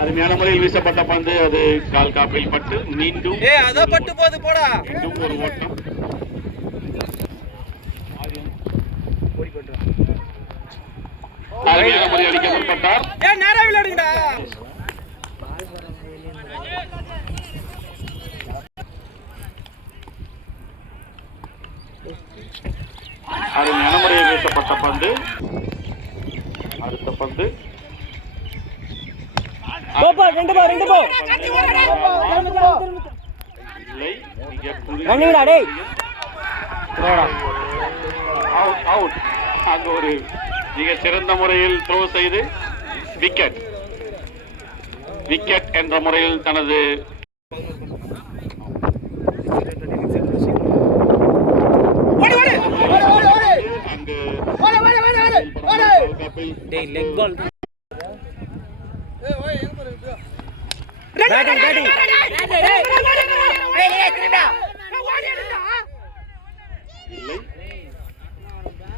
அருமையான முறையில் வீசப்பட்ட பந்து அது கால் காப்பில் பட்டு மீண்டும் பட்டு போது போடா மீண்டும் ஒரு ஓட்டம். அருமையான முறையில் அடிக்க முற்பட்டார். நேரா விளையாடுங்கடா. அருமையான முறையில் வீசப்பட்ட பந்து. அடுத்த பந்து அங்க ஒரு மிக சிறந்த முறையில் த்ரோ செய்து விக்கெட் விக்கெட் என்ற முறையில் தனது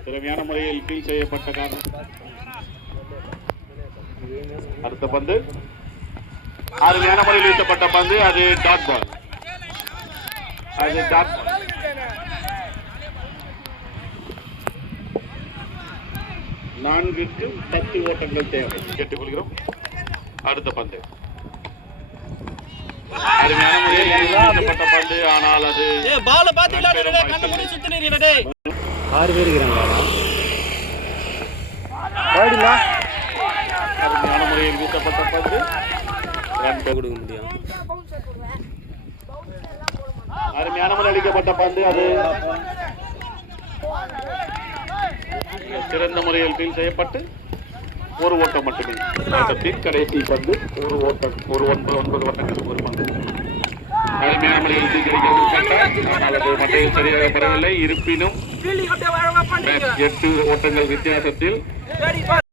திறமையான முறையில் ஃபீல் செய்யப்பட்ட காரணம். அடுத்த பந்து அருமையான முறையில் வீசப்பட்ட பந்து அது டாட் பால். அது டாட் பால். 4க்கு 10 ஓட்டங்கள் தேவை கேட்டுக்கொள்கிறோம். அடுத்த பந்து அருமையான முறையில் வீசப்பட்ட பந்து. ஆனால் அது பால பாத்தீங்களா? கண்ணு மூடி சுத்தினீங்க டேய். 6 பேர் இருக்காங்களா? அருமையான முறையில் வீசப்பட்ட பந்து ரன் கொடுக்க முடியும். அருமையான முறையில் அடிக்கப்பட்ட பந்து அது சிறந்த முறையில் ஃபீல் செய்யப்பட்டு ஒரு ஓட்டம் மட்டுமே. ஆட்டத்தின் கடைசி பந்து ஒரு ஓட்டம். ஒரு 9 ஓட்டங்களுக்கு ஒரு பந்து. அருமையான முறையில் மட்டையில் சரியாக பெறவில்லை. இருப்பினும் 8 ஓட்டங்கள் வித்தியாசத்தில்